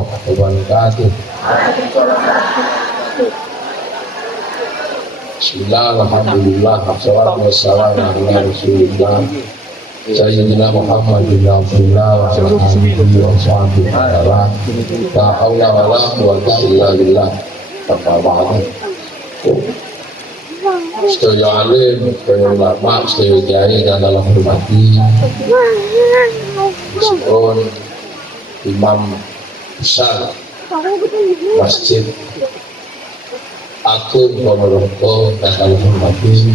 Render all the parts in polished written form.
wabarakatuh. Bismillah, alhamdulillah, wassalatu wassalamu ala rasulillah Sayyidina Muhammad bin Abdullah wa alihi wa sahbihi wa la haula wa la quwwata illa billah. Sedaya alim, sedaya ulama, sedaya kiai dan dalam hormati meskipun imam besar Masjid Agung Ponorogo dan dalam hormati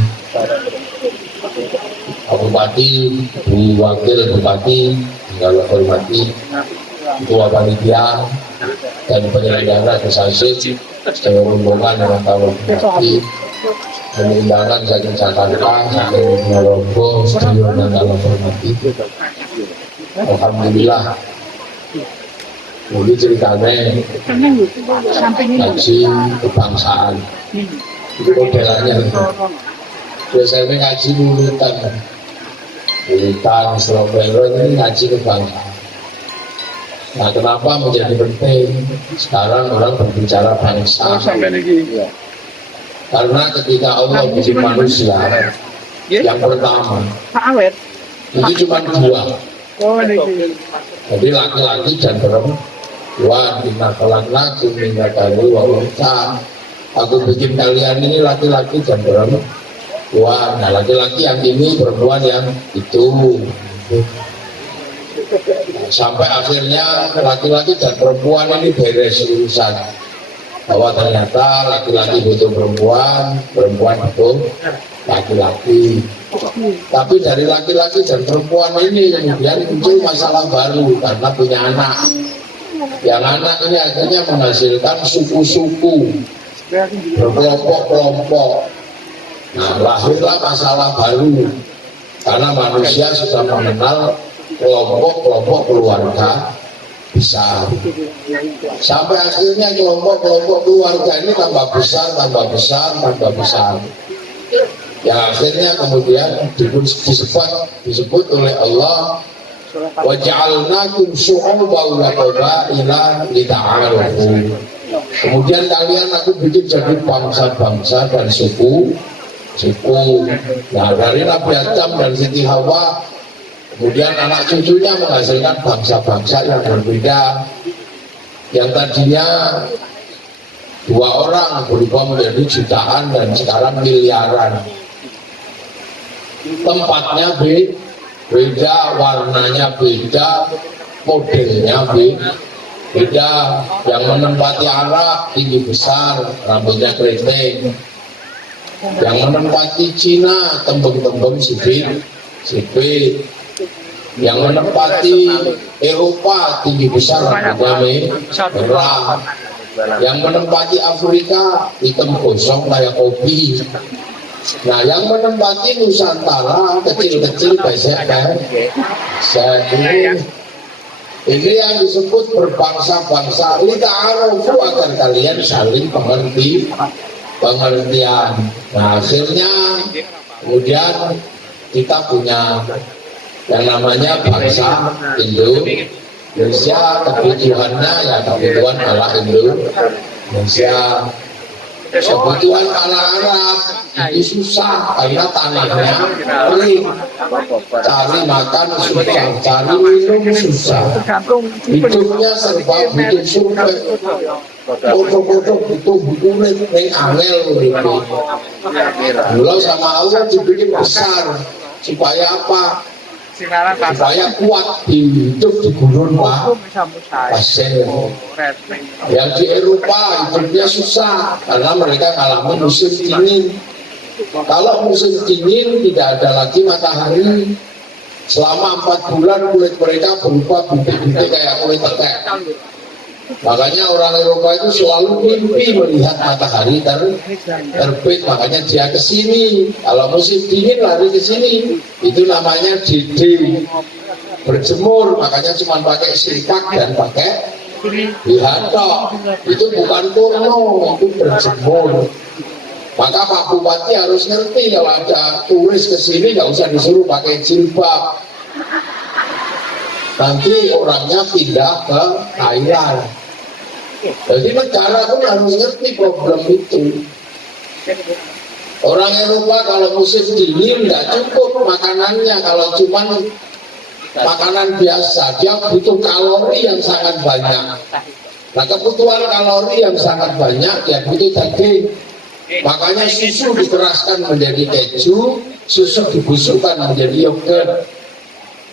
Bupati, Bu Wakil Bupati, dalam hormati Ketua Panitia dan penyelenggara kesasih sedaya rombongan dengan dalam hormati undangan saking Jakarta, saking Ponorogo, sedaya dan dalam hormati. Alhamdulillah. Ini ceritanya ngaji kebangsaan. Itu modelannya. Biasanya ngaji urutan, Surabaya ini ngaji kebangsaan. Nah, kenapa menjadi penting? Sekarang orang berbicara bangsa. Karena ketika Allah bikin manusia, yang pertama itu cuma dua. Jadi laki-laki dan perempuan. Inna khalaqnakum min dzakarin wa untha. Aku bikin kalian ini laki-laki dan perempuan. Nah, laki-laki yang ini, perempuan yang itu. Sampai akhirnya laki-laki dan perempuan ini beres urusan. Bahwa ternyata laki-laki butuh perempuan, perempuan butuh laki-laki. Tapi dari laki-laki dan perempuan ini kemudian muncul masalah baru karena punya anak. Yang anak ini akhirnya menghasilkan suku-suku, berkelompok-kelompok. Nah, lahirlah masalah baru karena manusia sudah mengenal kelompok-kelompok keluarga besar. Sampai akhirnya kelompok-kelompok keluarga ini tambah besar, tambah besar, tambah besar. Yang akhirnya kemudian disebut oleh Allah, wa ja'alnakum syu'uban wa qabaila lita'arafu. Kemudian kalian aku bikin jadi bangsa-bangsa dan suku. Nah, dari Nabi Adam dan Siti Hawa, kemudian anak cucunya menghasilkan bangsa-bangsa yang berbeda. Yang tadinya 2 orang berubah menjadi jutaan dan sekarang miliaran. Tempatnya beda, warnanya beda, modelnya beda. Yang menempati Arab tinggi besar, rambutnya keriting. Yang menempati Cina tembem-tembem sipit. Yang menempati Eropa tinggi besar, rambutnya merah. Yang menempati Afrika hitam gosong kayak kopi. Nah, yang menempati Nusantara kecil-kecil besek kan. Ini yang disebut berbangsa-bangsa. Ini ta'arufu agar kalian saling pengertian. Nah, akhirnya kemudian kita punya yang namanya bangsa Indonesia. Kebutuhannya ya kebutuhan ala Indonesia. Kebutuhan ala Arab itu susah karena tanahnya kering, cari makan susah, cari minum susah, hidupnya serba butuh survei, foto-foto butuh nih angel gitu. Pulau sama Allah dibikin besar supaya apa? Supaya kuat hidup di gurun pasir. Yang di Eropa hidupnya susah karena mereka ngalamin musim dingin. Kalau musim dingin tidak ada lagi matahari. Selama 4 bulan kulit mereka berubah bintik-bintik kayak kulit tekek. Makanya orang Eropa itu selalu mimpi melihat matahari terbit, makanya dia ke sini. Kalau musim dingin lari ke sini. Itu namanya dede, berjemur, makanya cuma pakai sirpak dan pakai bihanto. Itu bukan porno, itu berjemur. Maka Pak Bupati harus ngerti kalau ada turis ke sini nggak usah disuruh pakai jilbab. Nanti orangnya pindah ke Thailand. Jadi negara pun harus ngerti problem itu. Orang Eropa kalau musim dingin nggak cukup makanannya, kalau cuma makanan biasa dia butuh kalori yang sangat banyak. Nah kebutuhan kalori yang sangat banyak ya butuh daging. Makanya susu dikeraskan menjadi keju, susu dibusukkan menjadi yogurt.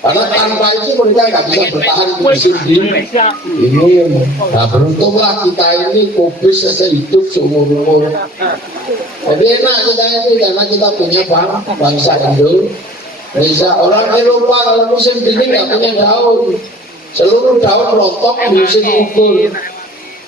Karena tanpa itu mereka nggak bisa bertahan di musim dingin. Nah beruntunglah kita ini kubis saja hidup seumur-umur. Jadi enak kita ini karena kita punya bangsa Indonesia. Orang Eropa kalau musim dingin nggak punya daun, seluruh daun rontok di musim gugur.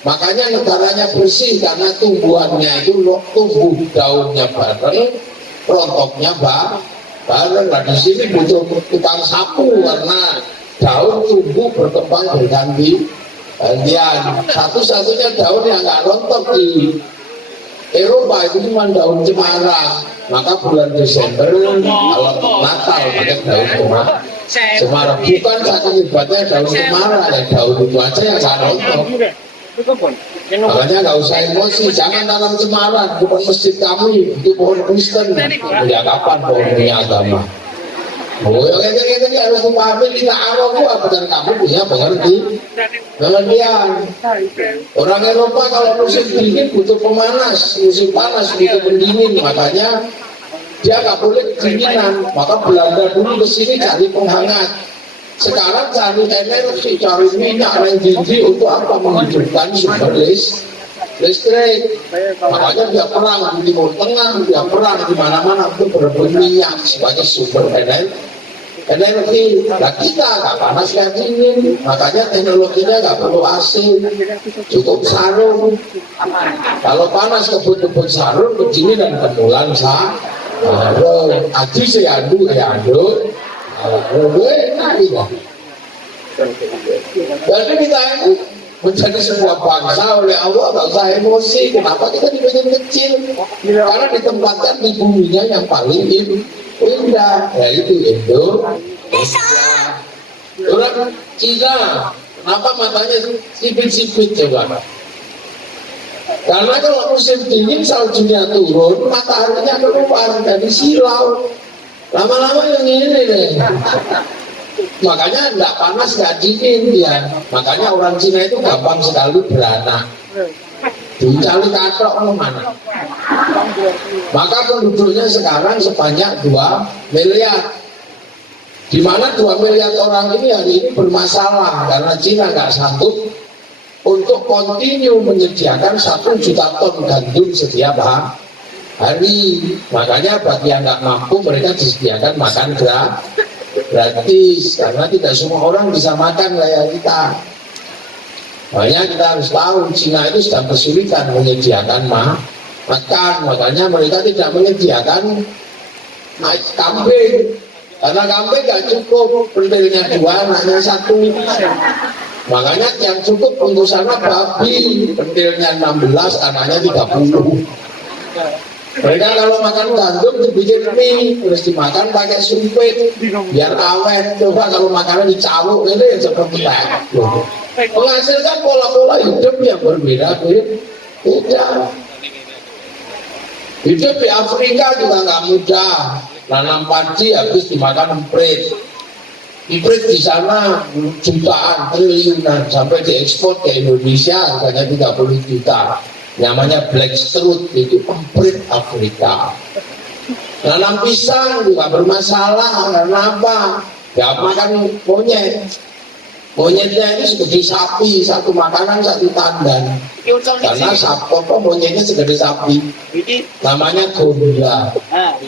Makanya negaranya bersih karena tumbuhannya itu tumbuh daunnya bareng, rontoknya bareng. Nah di sini butuh tukang sapu karena daun tumbuh berkembang berganti-gantian. Satu-satunya daun yang nggak rontok di Eropa itu cuma daun cemara. Maka bulan Desember kalau Natal pakai daun cemara. Bukan satu hebatnya daun cemara, ya daun itu aja yang nggak rontok. Makanya nggak usah emosi, jangan tanam cemara bukan masjid kami, itu pohon Kristen. Ya kapan pohonnya agama? Oh ya kita harus memahami kita awal gua bukan kamu punya pengertian. Orang Eropa kalau musim dingin butuh pemanas, musim panas butuh pendingin, makanya dia nggak boleh kedinginan. Maka Belanda dulu kesini cari penghangat. Sekarang cari energi, cari minyak dan tinggi untuk apa? Menghidupkan sumber listrik. Makanya dia perang di Timur Tengah, dia perang di mana-mana untuk berebut minyak sebagai sumber energi. Nah kita nggak panas nggak dingin, makanya teknologinya nggak perlu AC, cukup sarung. Kalau panas kebut-kebut sarung, begini dan kemulan sarung. Aji seyandu. Jadi kita ini menjadi sebuah bangsa oleh Allah, bangsa emosi. Kenapa kita dibikin kecil? Karena ditempatkan di buminya yang paling indah, yaitu Indonesia. Orang Cina, kenapa matanya sipit-sipit coba? Karena kalau musim dingin saljunya turun, mataharinya keluar dari silau. Lama-lama yang ini deh. Makanya nggak panas nggak dingin dia. Makanya orang Cina itu gampang sekali beranak. Dicari katok mana. Maka penduduknya sekarang sebanyak 2 miliar. Di mana 2 miliar orang ini hari ini bermasalah karena Cina nggak sanggup untuk kontinu menyediakan 1 juta ton gandum setiap hari. Makanya bagi yang nggak mampu mereka disediakan makan gratis karena tidak semua orang bisa makan kayak kita. Makanya kita harus tahu Cina itu sedang kesulitan menyediakan makan. Makanya mereka tidak menyediakan kambing karena kambing nggak cukup, pentilnya 2, anaknya 1. Makanya yang cukup untuk sana babi, pentilnya 16, anaknya 30. Mereka kalau makan gandum dibikin mie, terus dimakan pakai sumpit biar awet. Coba kalau makanan dicawuk ini seperti itu. Menghasilkan pola-pola hidup yang berbeda-beda. Hidup di Afrika juga nggak mudah. Nanam padi habis dimakan emprit. Emprit di sana jutaan, triliunan sampai diekspor ke Indonesia harganya 30 juta. Namanya black strut, itu emprit Afrika. Nanam pisang juga bermasalah karena apa? Ya makan monyet. Monyetnya ini segede sapi, 1 makanan 1 tandan. Karena monyetnya segede sapi. Namanya gonda.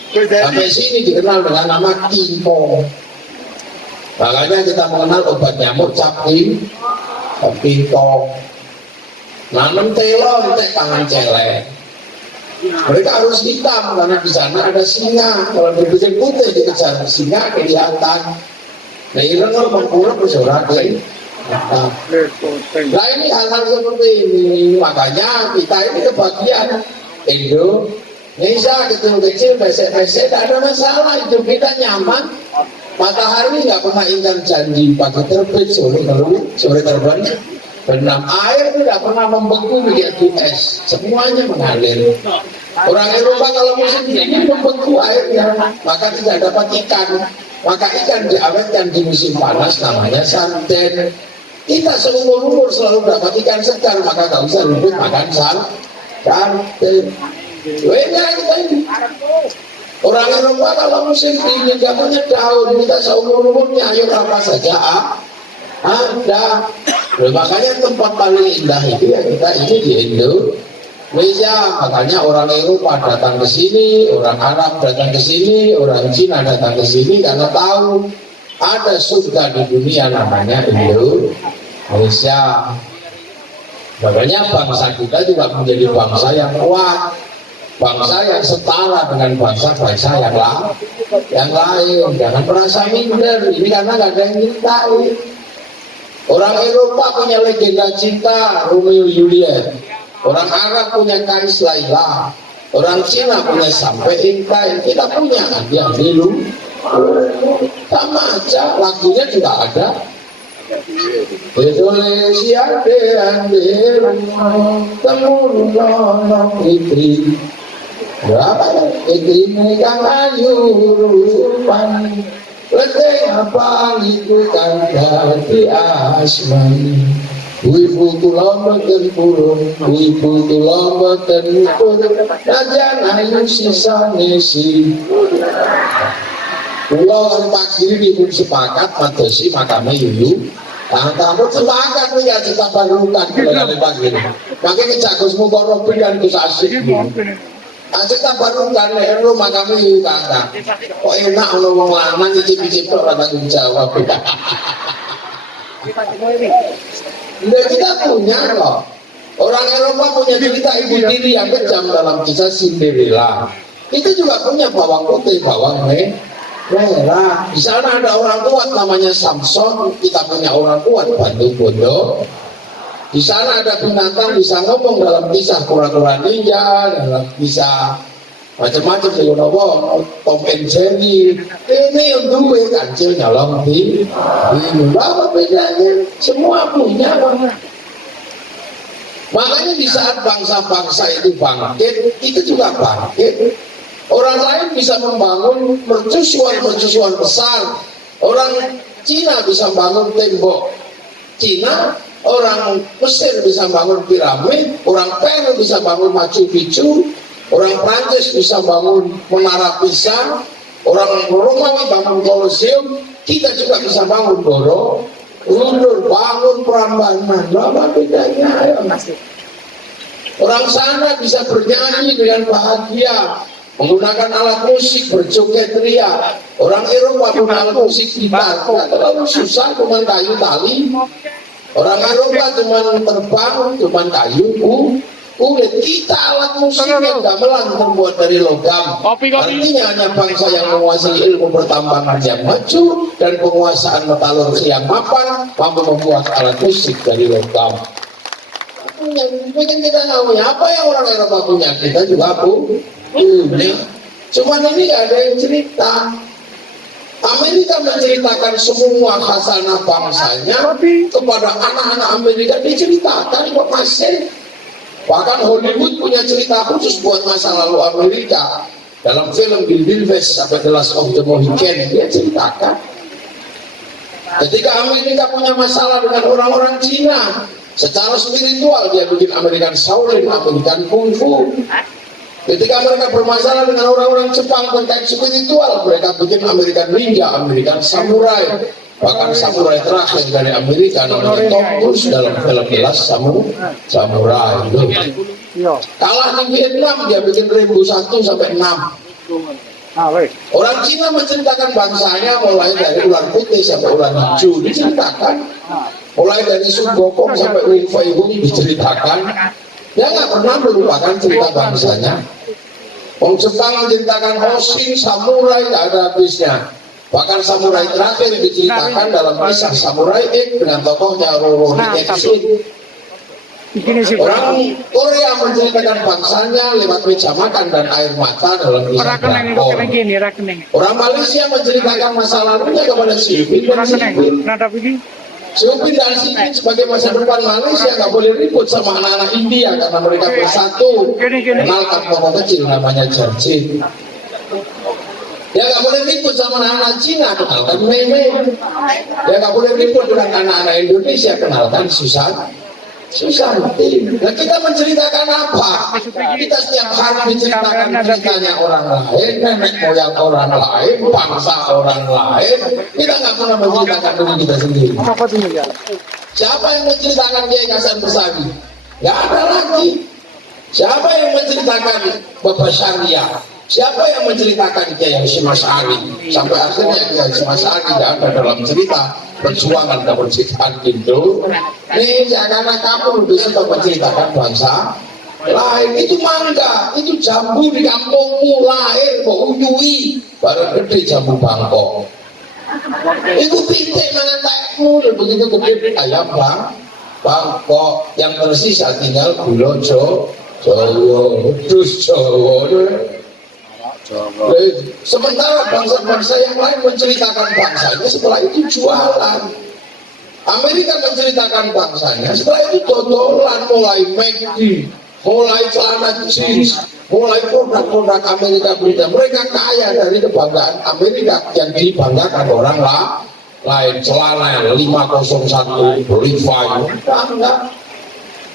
Sampai sini dikenal dengan nama Kimo. Makanya kita mengenal obat nyamuk caping, pintong. Nanam telur, tangan celek. Mereka harus hitam karena di sana ada singa. Kalau dibikin putih dikejar singa kelihatan. Nah ini kan mengkurang bersorak lagi. Nah ini hal-hal seperti ini. Makanya kita ini kebagian Indonesia kecil-kecil, besek-besek, tidak ada masalah. Hidup kita nyaman. Matahari nggak pernah ingkar janji pagi terbit, sore terbit. Benam air tidak pernah membeku menjadi es, semuanya mengalir. Orang Eropa kalau musim dingin membeku airnya, maka tidak dapat ikan. Maka ikan diawetkan di musim panas, namanya santen. Kita seumur-umur selalu dapat ikan segar, maka nggak usah ribut makan santen. Orang Eropa kalau musim dingin nggak punya daun, kita seumur-umurnya ayo apa saja ada. Makanya tempat paling indah itu ya kita ini di Indonesia. Makanya orang Eropa datang ke sini, orang Arab datang ke sini, orang Cina datang ke sini karena tahu ada surga di dunia namanya Indonesia. Makanya bangsa kita juga menjadi bangsa yang kuat, bangsa yang setara dengan bangsa-bangsa yang lain. Jangan merasa minder, ini karena nggak ada yang cintai. Orang Eropa punya legenda cinta Romeo Juliet, orang Arab punya Kais Laila, orang Cina punya Sampai Intai, kita punya yang dulu sama aja, lagunya juga ada. Indonesia Fitri, berapa Fitri megang ayu rupan. Letih apa itu kan dari asmani. Wibu kula mboten purun, wibu kula mboten purun, najan ayu sisane si. Kula pagi dipun sepakat madosi makame yuyu. Tamu sepakat nih ya kita barukan kali pagi. Pakai kecagusmu kok dan Gus Asik. Asik tak barukan lho makame yuyu kakak. Kok enak ono wong lanang iki kok ora tanggung jawab. Kita punya kok. Orang Eropa punya cerita ibu tiri yang kejam dalam kisah Cinderella. Kita juga punya bawang putih, bawang merah. Di sana ada orang kuat namanya Samson. Kita punya orang kuat Bantu Bondo. Di sana ada binatang bisa ngomong dalam kisah kura-kura ninja, dalam kisah macam-macam di Tom and Jerry. Ini yang duwe kancil nyolong di apa bedanya? Semua punya banget. Makanya di saat bangsa-bangsa itu bangkit, kita juga bangkit. Orang lain bisa membangun mercusuar besar. Orang Cina bisa bangun tembok Cina, orang Mesir bisa bangun piramid, orang Peru bisa bangun Machu Picchu, orang Prancis bisa bangun Menara Pisa, orang Romawi bangun Colosseum. Kita juga bisa bangun Borobudur, bangun Prambanan. Apa bedanya? Orang sana bisa bernyanyi dengan bahagia, menggunakan alat musik, berjoget ria. Orang Eropa punya alat musik gitar, nggak terlalu susah, cuma kayu tali. Orang Eropa cuma terbang, cuma kayu kulit. Kita alat musiknya gamelan terbuat dari logam. Artinya hanya bangsa yang menguasai ilmu pertambangan yang maju dan penguasaan metalurgi yang mapan mampu membuat alat musik dari logam. Mungkin kita nggak punya apa yang orang Eropa punya, kita juga punya. Cuman ini nggak ada yang cerita. Amerika menceritakan semua khasanah bangsanya kepada anak-anak Amerika, diceritakan kok masih. Bahkan Hollywood punya cerita khusus buat masa lalu Amerika. Dalam film Bill West sampai The Last of the Mohican, dia ceritakan ketika Amerika punya masalah dengan orang-orang Cina, secara spiritual dia bikin American Shaolin, American Kung Fu. Ketika mereka bermasalah dengan orang-orang Jepang terkait spiritual, mereka bikin American Ninja, American Samurai. Bahkan samurai terakhir dari Amerika namanya Tom Cruise dalam film The Last Samurai itu. Kalah di Vietnam, dia bikin 1 sampai 6. Orang Cina menceritakan bangsanya mulai dari ular putih sampai ular hijau diceritakan, mulai dari Sun Gokong sampai Wu Fei Hung diceritakan. Dia nggak pernah melupakan cerita bangsanya. Orang Jepang menceritakan Hoshin, samurai, tidak ada habisnya. Bahkan samurai terakhir diceritakan dalam kisah Samurai X dengan tokohnya Rurouni Kenshin. Orang Korea menceritakan bangsanya lewat meja makan dan air mata dalam kisah drakor. Orang Malaysia menceritakan masa lalunya kepada sipil dan sipil. Supin dan Sipin sebagai masa depan Malaysia nggak boleh ribut sama anak-anak India karena mereka bersatu. Kenalkan tokoh kecil namanya Churchill. Ya nggak boleh ribut sama anak-anak Cina, kenalkan Mei Mei. Ya nggak boleh ribut dengan anak-anak Indonesia, kenalkan Susanti. Nah kita menceritakan apa? Kita setiap hari menceritakan ceritanya orang lain, nenek moyang orang lain, bangsa orang lain. Kita nggak pernah menceritakan diri kita sendiri. Siapa yang menceritakan Kiai Hasan Bersawi? Nggak ada lagi. Siapa yang menceritakan Bapak Syariah? Siapa yang menceritakan Kiai Hasyim Asy'ari? Sampai akhirnya Kiai Hasyim Asy'ari tidak ada dalam cerita perjuangan dan percintaan Indo. Ini karena kamu lebih suka menceritakan bangsa lain. Itu mangga, itu jambu di kampungmu lahir kok uyui, baru gede jambu Bangkok. Itu pitik mangantekmu begitu gede ayam Bangkok. Yang tersisa tinggal gula Jawa, dus Jawa. Sementara bangsa-bangsa yang lain menceritakan bangsanya, setelah itu jualan. Amerika menceritakan bangsanya, setelah itu dodolan, mulai McD, mulai celana jeans, mulai produk-produk Amerika Serikat. Mereka kaya dari kebanggaan Amerika yang dibanggakan orang lain. Celana 501 Levi, enggak.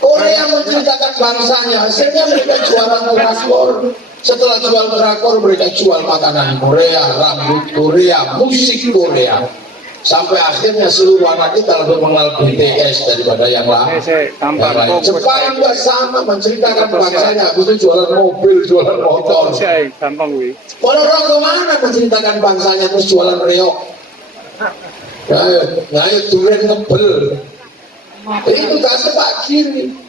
Korea menceritakan bangsanya, hasilnya mereka jualan drakor. Setelah jual drakor, mereka jual makanan Korea, rambut Korea, musik Korea. Sampai akhirnya seluruh anak kita lebih mengenal BTS daripada yang lain. Jepang juga sama menceritakan bangsanya, habis itu jualan mobil, jualan motor. Orang kemana menceritakan bangsanya terus jualan reok? Nah, durian ngebel. Itu kasih Pak Kiri.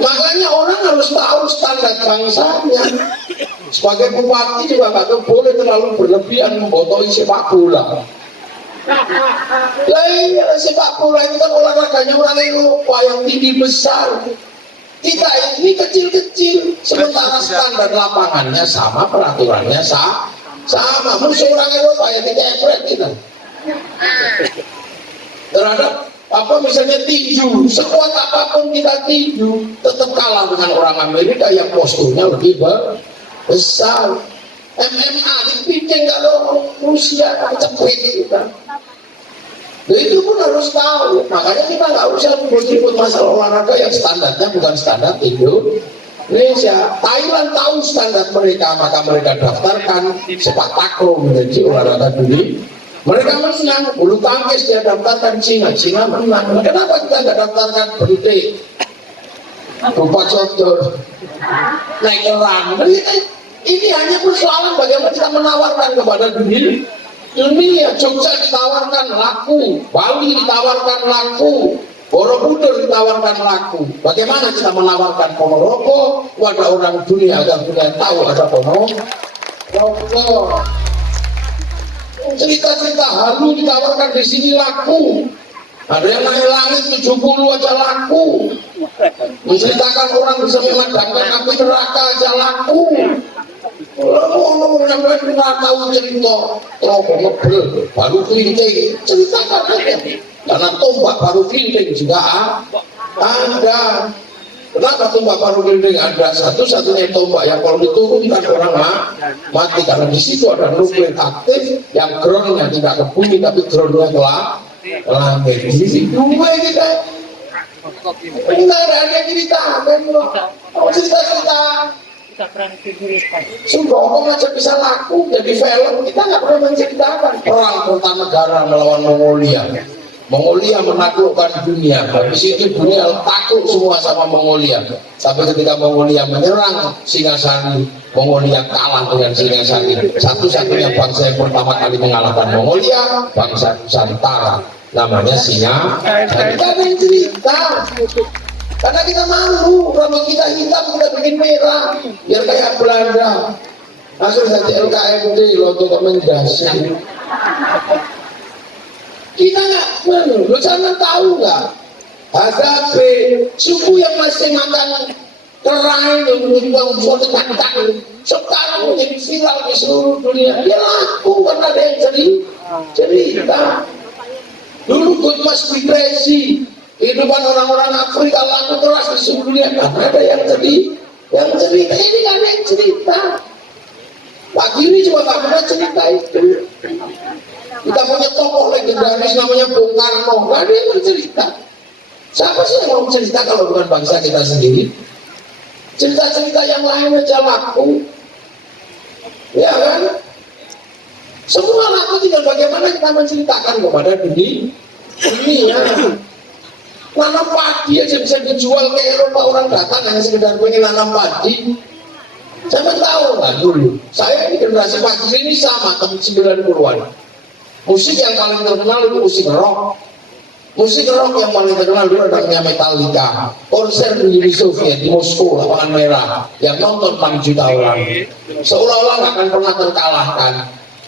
Makanya orang harus tahu standar bangsanya. Sebagai bupati juga nggak boleh terlalu berlebihan membotoi sepak bola. Lain sepak bola itu kan olahraganya orang Eropa yang tinggi besar. Kita ini kecil-kecil, sementara standar lapangannya sama, peraturannya sama. Musuh orang Eropa yang tidak efek kita. Terhadap apa misalnya tinju, sekuat apapun kita tinju tetap kalah dengan orang Amerika yang posturnya lebih besar. MMA dibikin kalau Rusia cepet gitu kan. Nah, itu pun harus tahu. Makanya kita nggak usah ribut masalah olahraga yang standarnya bukan standar Indonesia. Thailand tahu standar mereka, maka mereka daftarkan sepak takraw menjadi olahraga dunia. Mereka menang, bulu tangkis dia daftarkan Cina menang. Kenapa kita nggak daftarkan berhenti? Rupa contoh naik kerang. Ini hanya persoalan bagaimana kita menawarkan kepada dunia. Jogja ditawarkan laku, Bali ditawarkan laku, Borobudur ditawarkan laku. Bagaimana kita menawarkan Ponorogo kepada orang dunia agar dunia tahu ada Ponorogo. Cerita-cerita halu ditawarkan di sini laku. Ada yang naik langit 70 aja laku. Menceritakan orang bisa memadamkan api neraka aja laku. Orang nggak tahu cerita terobong ngebel baru kelinting, ceritakan aja. Karena tombak baru kelinting juga ada. Kenapa tombak baru kelinting ada? Satu-satunya tombak yang kalau diturunkan orang mati, karena di situ ada nuklir aktif yang groundnya tidak kebumi tapi groundnya ke langit. Di situ dua kita. Enggak ada yang ceritakan. Cerita-cerita. Sungguh aja bisa laku jadi film. Kita nggak pernah menceritakan perang Kertanegara melawan Mongolia. Mongolia menaklukkan dunia. Habis itu dunia takut semua sama Mongolia. Sampai ketika Mongolia menyerang Singasari, Mongolia kalah dengan Singasari. Satu-satunya bangsa yang pertama kali mengalahkan Mongolia, bangsa Nusantara. Namanya Singasari. Kita ada yang cerita. Karena kita malu, rambut kita hitam, kita bikin merah, biar kayak Belanda. Langsung saja LKMD, logo rekomendasi. Kita nggak perlu, lu jangan tahu nggak? HKP, suku yang masih makan kerang itu, yang buat kacang, sekarang menjadi viral di seluruh dunia. Dia laku karena ada yang cerita. Dulu God must be crazy. Kehidupan orang-orang Afrika laku keras di seluruh dunia. Karena ada yang cerita. Ini kan yang cerita. Pak Giri juga gak pernah cerita itu. Kita punya tokoh legendaris namanya Bung Karno. Gak ada yang bercerita. Siapa sih yang mau cerita kalau bukan bangsa kita sendiri? Cerita-cerita yang lain aja laku. Ya kan? Semua laku, tinggal bagaimana kita menceritakan kepada dunia. Nanam padi aja bisa dijual ke Eropa, orang datang hanya sekedar pengen nanam padi. Saya tahu nggak dulu, saya ini generasi pagi ini sama tahun 90-an. Musik yang paling terkenal itu musik rock. Musik rock yang paling terkenal dulu namanya Metallica. Konser di Uni Soviet di Moskow, lapangan merah, yang nonton 6 juta orang. Seolah-olah nggak akan pernah terkalahkan.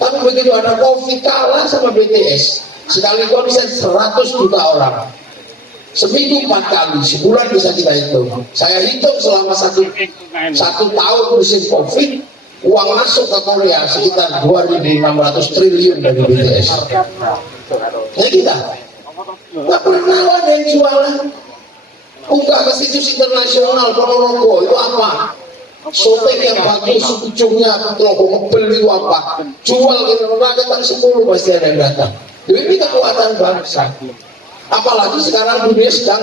Tapi begitu ada Covid kalah sama BTS, sekali konser 100 juta orang. Seminggu 4 kali, sebulan bisa kita hitung. Saya hitung selama satu tahun musim Covid, uang masuk ke Korea sekitar 2.600 triliun dari BTS. Ya kita nggak pernah ada yang jualan. Buka ke situs internasional, Ponorogo itu apa? Sotek yang bagus, ujungnya logo mobil itu apa? Jual ke rakyat 10 pasti ada yang datang. Jadi ini kekuatan bangsa. Apalagi sekarang dunia sedang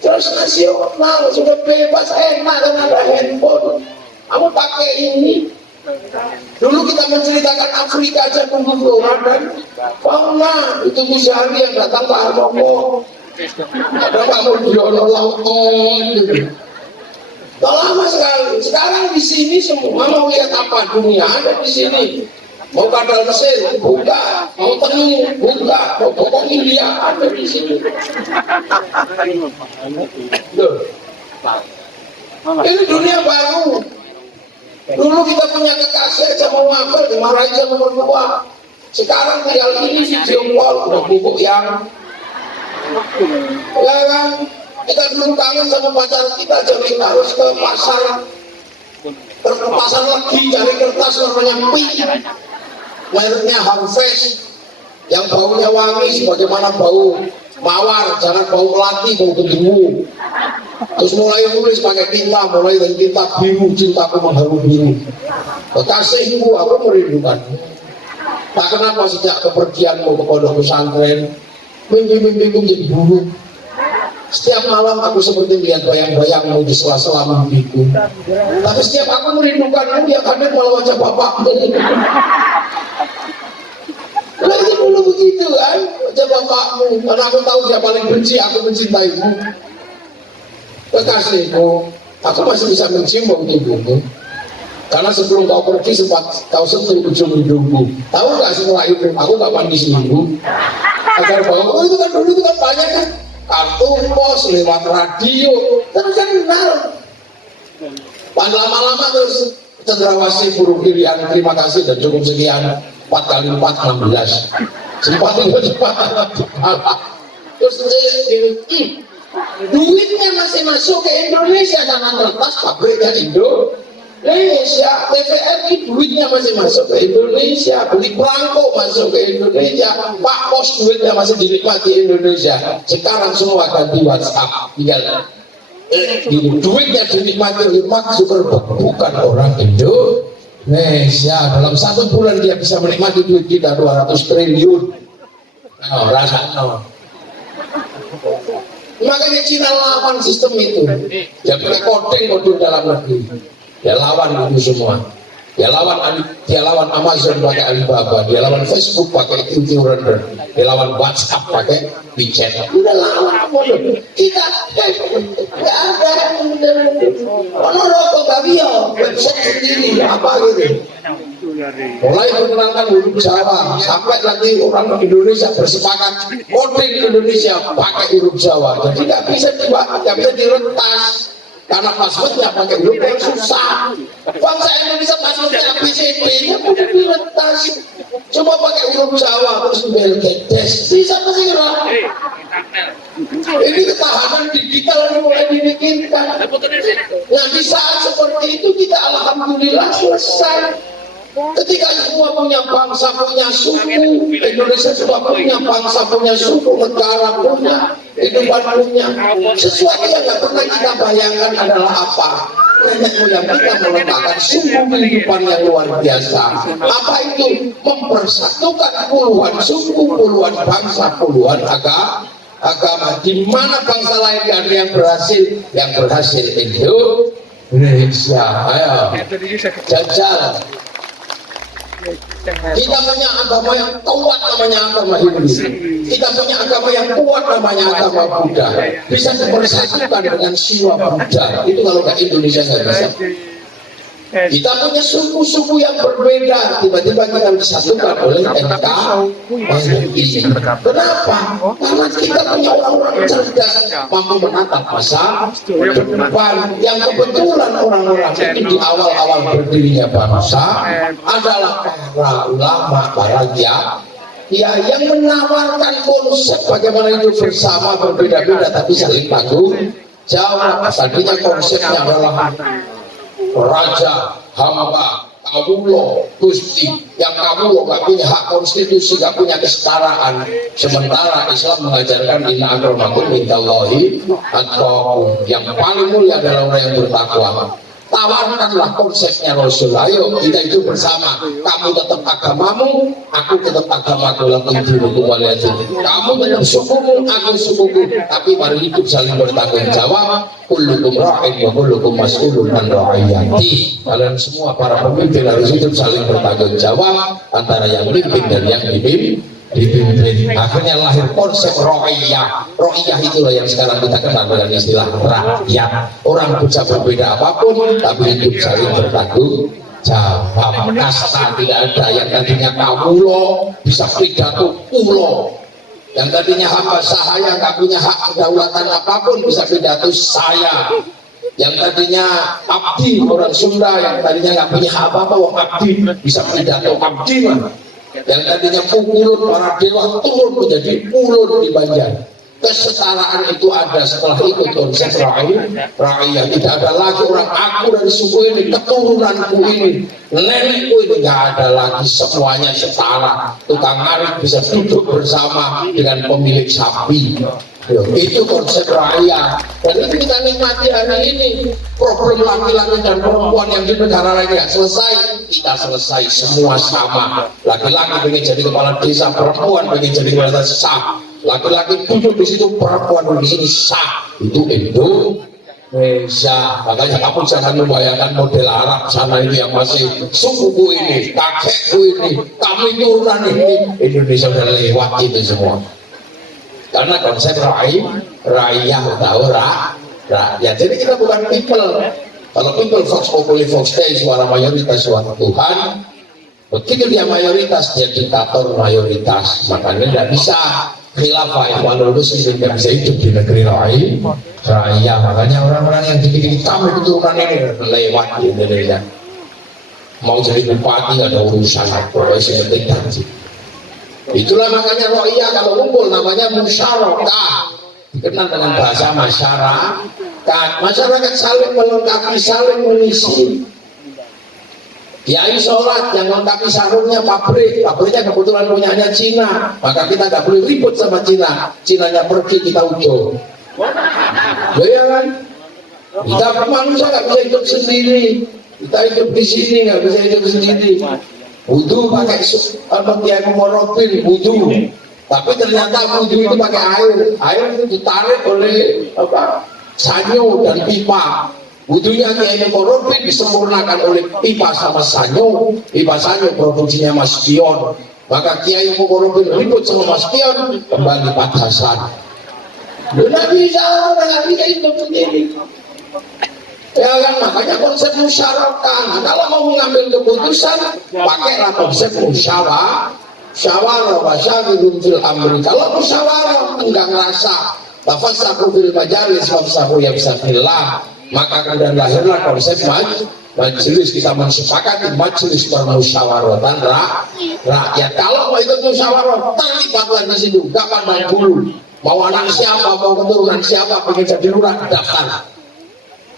transnasional, sudah bebas, enak dan ada handphone. Kamu pakai ini. Dulu kita menceritakan Afrika aja tunggu flora dan fauna. Itu Musari yang datang ke Harmoko. Ada Pak Mudiono Lampung gitu. Lama sekali. Sekarang di sini semua mau lihat apa dunia ada di sini. Mau kadal Mesir, buka. Mau tenung, buka. Mau pokok India, ada di sini. Loh. Ini dunia baru. Dulu kita punya kekasih aja mau ngapel, dimarahin sama mertua. Sekarang tinggal ini video call, udah bubuk yang. Ya kan? Kita dulu kangen sama pacar kita, jadi kita harus ke pasar. Ke pasar lagi, cari kertas warnanya pink. Mereknya Harvest yang baunya wangi sebagaimana bau mawar, jangan bau melati, bau kedungu. Terus mulai nulis pakai tinta, mulai dari tinta biru, cintaku mengharu biru. Kekasihku, aku merindukan. Tak kenapa sejak kepergianmu ke pondok pesantren, mimpi-mimpiku menjadi buruk. Setiap malam aku seperti lihat bayang-bayangmu di sela-sela mimpiku. Tapi setiap aku merindukanmu, yang hadir malah wajah bapakmu. Nah itu dulu begitu kan, wajah bapakmu. Karena aku tahu dia paling benci, aku mencintaimu. Kekasihku, aku masih bisa mencium bau tubuhmu. Karena sebelum kau pergi sempat kau sentuh ujung hidungku. Tahu nggak setelah itu aku nggak mandi seminggu. Agar bau itu kan dulu itu kan banyak kan. Kartu pos lewat radio, terus kan benar. Lama-lama terus cendrawasih burung pilihan, terima kasih dan cukup sekian 4 kali 4 16. Sempat itu cepat. Terus duitnya masih masuk ke Indonesia karena kertas pabriknya Indonesia. TVRI duitnya masih masuk ke Indonesia, beli perangko masuk ke Indonesia, Pak Pos duitnya masih dinikmati Indonesia. Sekarang semua ganti WhatsApp, tinggal duitnya dinikmati oleh Mark Zuckerberg, bukan orang Indonesia. Dalam 1 bulan dia bisa menikmati duit kita 200 triliun. Nah, rasanya. Makanya Cina lawan sistem itu. Dia pakai kode dalam negeri. Dia lawan itu semua. Dia lawan Amazon pakai Alibaba, dia lawan Facebook pakai QQ Render, dia lawan WhatsApp pakai WeChat. Udah lawan bodoh. Kita nggak ada Ponorogo Gabio, website sendiri apa gitu. Mulai mengenalkan huruf Jawa sampai nanti orang Indonesia bersepakat coding Indonesia pakai huruf Jawa. Jadi nggak bisa diretas. Karena passwordnya pakai huruf yang susah. Bangsa Indonesia passwordnya ABCD-nya udah diretas. Coba pakai huruf Jawa terus belgedes, bisa pasti ngerah. Ini ketahanan digital yang mulai dimikirkan. Nah di saat seperti itu kita alhamdulillah selesai. Ketika semua punya bangsa, punya suku, Indonesia sudah punya bangsa, punya suku, negara punya, kehidupan punya. Sesuatu yang tidak pernah kita bayangkan adalah apa? Nenek moyang kita meletakkan suku kehidupan yang luar biasa. Apa itu? Mempersatukan puluhan suku, puluhan bangsa, puluhan agama. Di mana bangsa lain ada yang berhasil? Yang berhasil Indonesia. Ayo, jajal. Kita punya agama yang kuat namanya agama Hindu. Kita punya agama yang kuat namanya agama Buddha. Bisa dipersatukan dengan Siwa Buddha. Itu kalau nggak Indonesia nggak bisa. Kita punya suku-suku yang berbeda, tiba-tiba kita disatukan oleh NKRI. Kenapa? Karena kita punya orang-orang cerdas, mampu menatap masa depan. Yang kebetulan orang-orang itu di awal-awal berdirinya bangsa adalah para ulama, para kiai yang menawarkan konsep bagaimana hidup bersama, berbeda-beda tapi saling tanggung jawab. Tadinya konsepnya adalah raja, hamba, kawulo, gusti. Yang kawulo gak punya hak konstitusi, gak punya kesetaraan. Sementara Islam mengajarkan inna akramakum indallahi atqakum. Yang paling mulia adalah orang yang bertakwa. Tawarkanlah konsepnya Rasul. Ayo kita hidup bersama. Kamu tetap agamamu, aku tetap agamaku. Kamu tetap sukumu, aku sukuku. Tapi mari hidup saling bertanggung jawab. Kullukum ra'in wa kullukum mas'ulun an ra'iyati. Kalian semua para pemimpin harus hidup saling bertanggung jawab antara yang memimpin dan yang dipimpin. Akhirnya lahir konsep ro'iyah. Ro'iyah itulah yang sekarang kita kenal dengan istilah rakyat. Orang bisa berbeda apapun tapi hidup saling bertanggung jawab. Kasta tidak ada. Yang tadinya kawulo bisa pidato pulo. Yang tadinya hamba sahaya nggak punya hak kedaulatan apapun bisa pidato saya. Yang tadinya abdi orang Sunda, yang tadinya nggak punya hak apa-apa, wong abdi bisa pidato abdi mah. Yang tadinya pungulun para dewa turun menjadi ulun di Banjar. Kesetaraan itu ada setelah itu konsep rakyat. Tidak ada lagi orang aku dari suku ini, keturunanku ini, nenekku ini, nggak ada lagi, semuanya setara. Tukang ngarit bisa duduk bersama dengan pemilik sapi. Itu konsep rakyat. Dan itu kita nikmati hari ini. Problem laki-laki dan perempuan yang di negara lain tidak selesai, kita selesai semua sama. Laki-laki pengen jadi kepala desa, perempuan pengen jadi kepala desa, sah. Laki-laki duduk di situ, perempuan di sini, sah. Itu Indonesia. Makanya kamu jangan membayangkan model Arab sana ini yang masih sukuku ini, kakekku ini, kami turunan ini. Indonesia sudah lewat itu semua. Karena konsep rakyat atau rakyat. Jadi kita bukan people. Kalau people vox populi vox dei, suara mayoritas suara Tuhan. Begitu dia mayoritas, dia diktator mayoritas. Makanya tidak bisa khilafah Ikhwanul Muslimin, tidak bisa hidup di negeri rakyat. Makanya orang-orang yang dikit-dikit kami keturunan ini lewat di Indonesia. Mau jadi bupati ada urusan, pokoknya penting janji. Itulah makanya ro'iyah kalau kumpul namanya musyarakah, dikenal dengan bahasa masyarakat. Masyarakat saling melengkapi, saling mengisi. Kiai sholat yang melengkapi sarungnya pabriknya kebetulan punyanya Cina, maka kita nggak boleh ribut sama Cina. Cinanya pergi, kita utuh. Ya kan? Kita manusia nggak bisa hidup sendiri. Kita hidup di sini nggak bisa hidup sendiri. Wudu pakai Kiai Mumarrabin wudu, tapi ternyata wudu itu pakai air itu ditarik oleh sanyo dan pipa. Wudunya Kiai Mumarrabin disempurnakan oleh pipa sama sanyo. Pipa sanyo produksinya Mas Pion, maka Kiai Mumarrabin ribut sama Mas Pion, kembali padasan. Nggak bisa hidup sendiri. Ya kan, makanya konsep musyawarah. Nah, kalau mau mengambil keputusan, pakailah konsep musyawarah wa syawirhum fil amri. Kalau musyawarah enggak ngerasa tafassahu fil majalis wafsahu yafsahillah, maka kemudian lahirlah konsep majelis. Kita mensepakati majelis permusyawaratan rakyat. Kalau mau ikut musyawarah, terlibatlah di situ, gak pandang bulu. Mau anak siapa, mau keturunan siapa, pengen jadi lurah, daftar.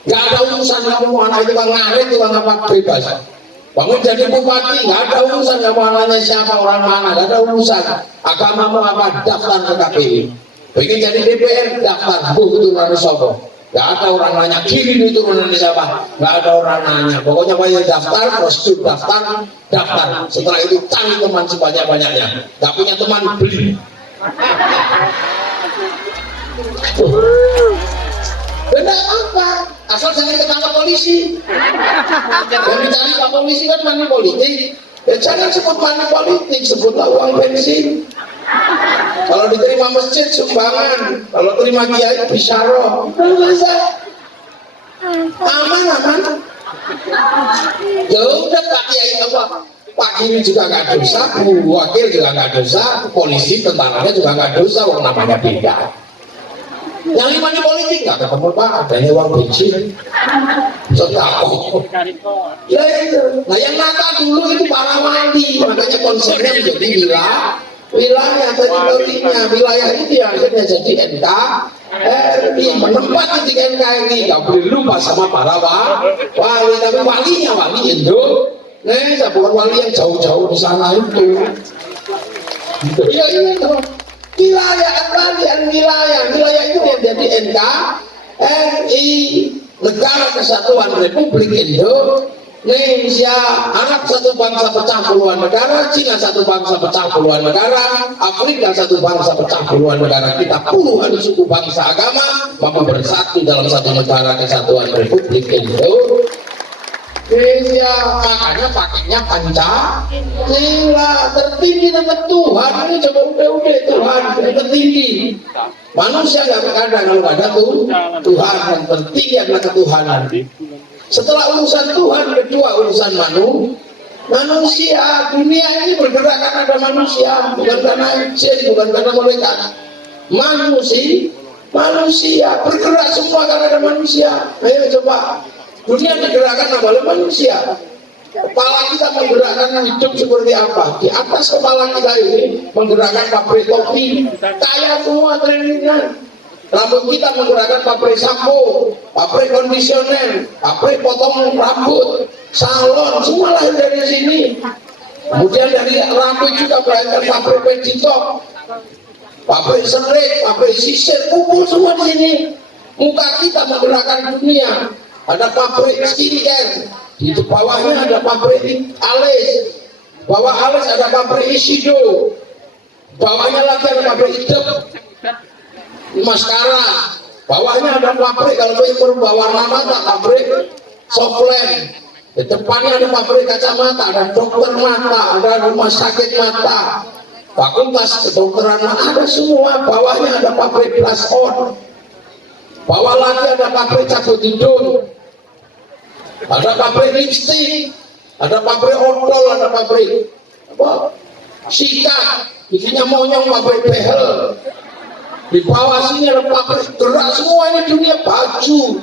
Gak ada urusan kamu anak itu bang ngarit, itu bang apa, bebas. Bangun jadi bupati, nggak ada urusan sama anaknya siapa, orang mana, nggak ada urusan. Agamamu apa, daftar ke KPU. Pengen jadi DPR, daftar, keturunan sopo. Nggak ada orang nanya, kiri itu turunan siapa, nggak ada orang nanya. Pokoknya banyak daftar, prosedur daftar, daftar. Setelah itu cari teman sebanyak-banyaknya. Nggak punya teman, beli. Benar apa? Asal jangan ketangkap polisi. Yang dicari Pak Polisi kan money politik. Ya jangan sebut money politik, sebutlah uang bensin. Kalau diterima masjid sumbangan, kalau terima kiai bisyarah, aman. Ya udah Pak Kiai apa? Pak Kiai juga nggak dosa, wakil juga nggak dosa, polisi tentaranya juga nggak dosa, orang namanya beda. Yang money politik nggak ketemu Pak, adanya uang bensin. Sedekah. Ya itu. Nah yang nakal dulu itu para wali, makanya konsepnya menjadi wilayah teritorinya, wilayah itu yang akhirnya jadi NKRI, menempat di NKRI. Nggak boleh lupa sama para wali, tapi walinya wali Indo. Bukan wali yang jauh-jauh di sana itu. Iya itu. Wilayah itu yang jadi NKRI, Negara Kesatuan Republik Indonesia. Arab satu bangsa pecah puluhan negara, Cina satu bangsa pecah puluhan negara, Afrika satu bangsa pecah puluhan negara. Kita puluhan suku bangsa agama mampu bersatu dalam satu negara kesatuan Republik Indonesia. Makanya pakainya Pancasila, tertinggi nama Tuhan. Ini coba udah Tuhan tertinggi. Manusia nggak ada kalau nggak ada Tuhan, yang tertinggi adalah ketuhanan. Setelah urusan Tuhan, kedua urusan manusia. Dunia ini bergerak karena ada manusia, bukan karena jin, bukan karena malaikat. Manusia bergerak semua karena ada manusia. Ayo coba. Dunia digerakkan oleh manusia. Kepala kita menggerakkan hidup seperti apa? Di atas kepala kita ini menggerakkan pabrik kopi, kaya semua triliunan. Rambut kita menggerakkan pabrik sampo, pabrik kondisioner, pabrik potong rambut, salon, semua lahir dari sini. Kemudian dari rambut juga melahirkan pabrik pedicab, pabrik serik, pabrik sisir, kumpul semua di sini. Muka kita menggerakkan dunia. Ada pabrik skincare, di bawahnya ada pabrik alis, bawah alis ada pabrik isido, bawahnya lagi ada pabrik hidup, maskara, bawahnya ada pabrik kalau ingin berwarna mata, pabrik softland, di depannya ada pabrik kacamata, ada dokter mata, ada rumah sakit mata, fakultas kedokteran mata, ada semua. Bawahnya ada pabrik plus on, bawah lagi ada pabrik cabut hidung, ada pabrik lipstick, ada pabrik odol, ada pabrik apa? Sikat, bikinnya monyong, pabrik behel. Di bawah sini ada pabrik gerak semua ini dunia baju.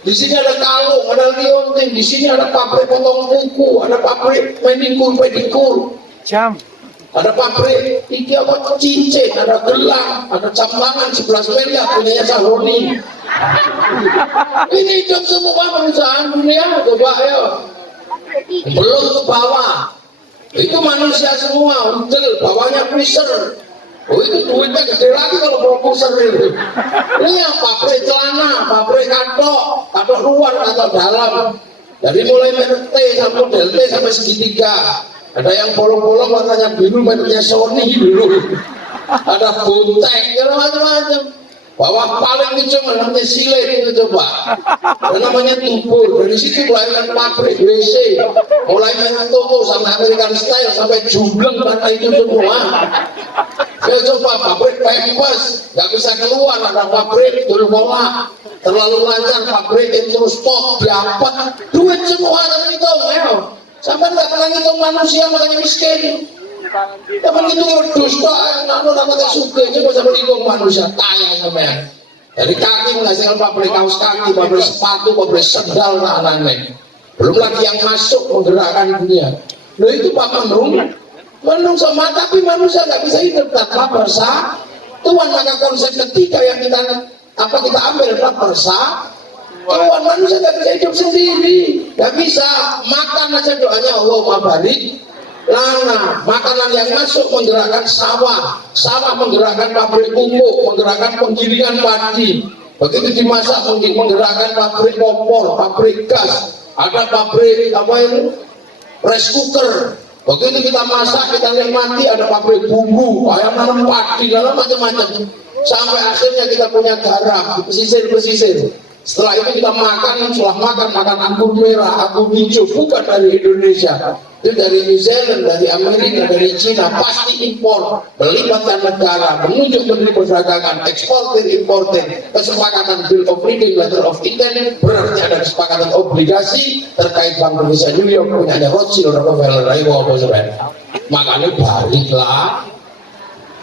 Di sini ada kalung, ada liontin, di sini ada pabrik potong kuku, ada pabrik manikur, pedikur. Ada pabrik iki apa cincin, ada gelang, ada jam tangan 11 miliar punyanya Sahroni. Ini hidup semua perusahaan dunia, coba ya. Belum ke bawah. Itu manusia semua, udel, bawahnya freezer. Oh itu duitnya gede lagi kalau produser itu. Ini yang pabrik celana, pabrik katok luar, katok dalam. Dari mulai merek T sampai model T sampai segitiga. Ada yang bolong-bolong warnanya biru, mereknya Sony dulu. Ada Botek, macam-macam. Bawah paling ujung namanya silet itu coba. Dan namanya tubur. Dari situ melahirkan pabrik WC. Mulai Toto sampai American Style sampai jumbleng karena itu semua. Ya coba pabrik Pampers nggak bisa keluar, ada pabrik Dulmola. Terlalu lancar pabrik Introstok diapat. Duit semua kan itu, ya. Sampai nggak pernah ngitung manusia makanya miskin. Tapi itu dusta, nggak namanya suka. Coba sampai ngitung manusia kaya sampai. Dari kaki menghasilkan pabrik kaos kaki, pabrik sepatu, pabrik sendal, anak-anak. Belum lagi yang masuk menggerakkan dunia. Loh itu Pak Menung sama, tapi manusia nggak bisa hidup tanpa persatuan. Maka konsep ketiga yang kita ambil adalah persatuan. Tuhan, manusia nggak bisa hidup sendiri, nggak bisa makan aja doanya Allahumma barik lana. Makanan yang masuk menggerakkan sawah, sawah menggerakkan pabrik pupuk, menggerakkan penggilingan padi. Begitu dimasak menggerakkan pabrik kompor, pabrik gas, ada pabrik apa itu, rice cooker. Begitu kita masak, kita nikmati, ada pabrik bumbu, ayam nanam padi, dalam macam-macam. Sampai akhirnya kita punya garam, pesisir-pesisir. Setelah itu kita makan, setelah makan anggur merah, anggur hijau, bukan dari Indonesia. Itu dari New Zealand, dari Amerika, dari Cina, pasti impor. Melibatkan negara, menunjuk menteri perdagangan, eksportir, importir. Kesepakatan Bill of Rights, Letter of Intent, berarti ada kesepakatan obligasi terkait Bank Indonesia New York, punya Rothschild, Rockefeller, makanya baliklah.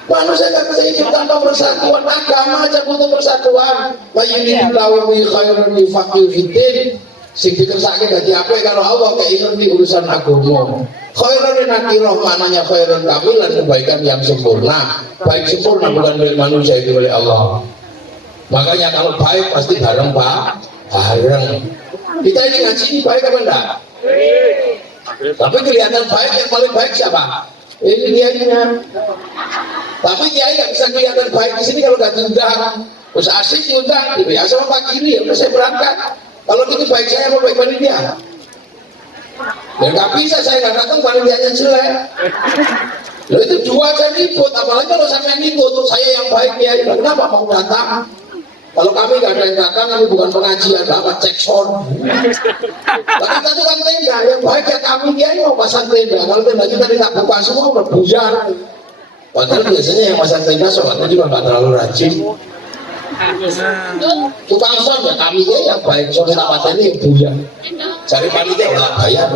Manusia tidak bisa hidup tanpa persatuan. Agama aja butuh persatuan. Mayunillahu bi khairin faqih fiddin. Sing dikersake dadi apik kalau Allah keinginan di urusan agama. Khairun nakirah maknanya khairun kamilan, kebaikan yang sempurna. Baik sempurna bukan milik manusia, itu oleh Allah. Makanya kalau baik pasti bareng Pak, bareng. Kita ini ngaji ini baik apa enggak? Tapi kelihatan baik, yang paling baik siapa? Ini kiainya. Tapi kiai nggak bisa kelihatan baik di sini kalau nggak diundang. Terus asik diundang, biasa sama Pak Kiri, ya udah saya berangkat. Kalau gitu baik saya mau baik panitia. Ya nggak bisa, saya nggak datang, panitianya jelek. Loh itu dua aja ribut, apalagi kalau sampai ribut, saya yang baik kiai, kenapa mau datang? Kalau kami nggak ada yang datang, kami bukan pengajian, apa cek sound. Tapi kita itu kan tenda, yang baik ya kami kiai mau pasang tenda. Kalau tenda kita tidak buka semua udah buyar. Padahal biasanya yang pasang tenda sholatnya juga nggak terlalu rajin. Tukang sound ya kami kiai yang baik, soalnya apa ini yang buyar. Cari panitia nggak bayar.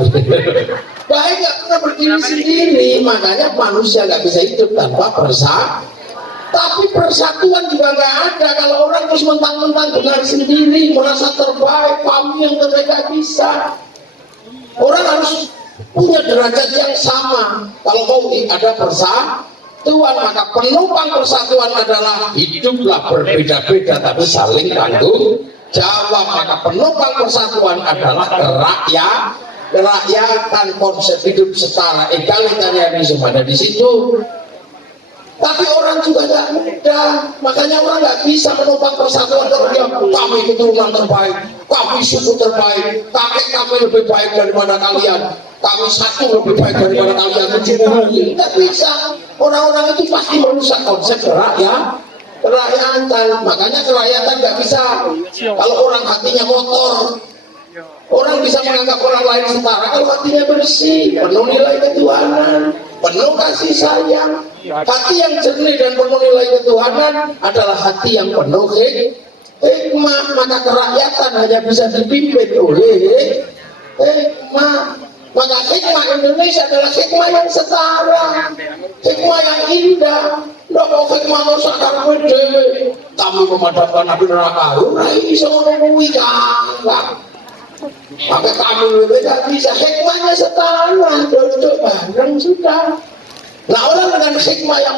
Baik nggak pernah berdiri sendiri, makanya manusia nggak bisa hidup tanpa persatuan. Tapi persatuan juga nggak ada kalau orang terus mentang-mentang benar sendiri, merasa terbaik, kami yang terbaik bisa. Orang harus punya derajat yang sama. Kalau mau ada persatuan, maka penopang persatuan adalah hiduplah berbeda-beda tapi saling tanggung jawab. Maka penopang persatuan adalah kerakyatan, konsep hidup setara, egalitarianisme ada di situ. Tapi orang juga nggak mudah, makanya orang nggak bisa menopang persatuan. Kami keturunan terbaik, kami suku terbaik, kakek kami lebih baik daripada kalian, kami satu lebih baik daripada kalian, nggak bisa. Orang-orang itu pasti merusak konsep kerakyatan. Makanya kerakyatan nggak bisa. Kalau orang hatinya kotor, orang bisa menganggap orang lain setara kalau hatinya bersih, penuh nilai ketuhanan, penuh kasih sayang. Hati yang jernih dan penuh nilai ketuhanan adalah hati yang penuh hikmah. Maka kerakyatan hanya bisa dipimpin oleh hikmah. Maka hikmah Indonesia adalah hikmah yang setara, hikmah yang indah. Nggak mau hikmah mau sakar dewe, kami memadamkan api neraka. Nah ini semua kuwi kan. Maka kamu tidak bisa, hikmahnya setara, duduk bareng sudah. Nah orang dengan hikmah yang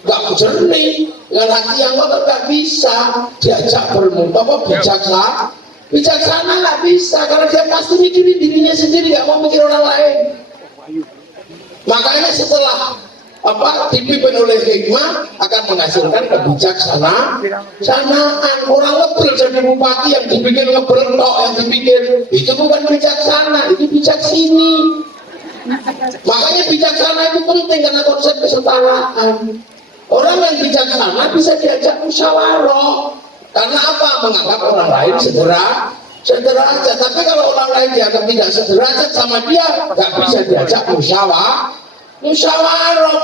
nggak jernih, dengan hati yang kotor nggak bisa diajak bijaksana nggak bisa, karena dia pasti mikirin dirinya sendiri, nggak mau mikir orang lain. Makanya setelah dipimpin oleh hikmah akan menghasilkan kebijaksanaan. Orang ngebel jadi bupati yang dibikin ngebel tok, yang dibikin itu bukan bijaksana, itu bijaksini. Makanya bijaksana itu penting karena konsep kesetaraan. Orang yang bijaksana bisa diajak musyawarah. Karena apa? Menganggap orang lain sederajat. Tapi kalau orang lain dianggap tidak sederajat sama dia, nggak bisa diajak musyawarah,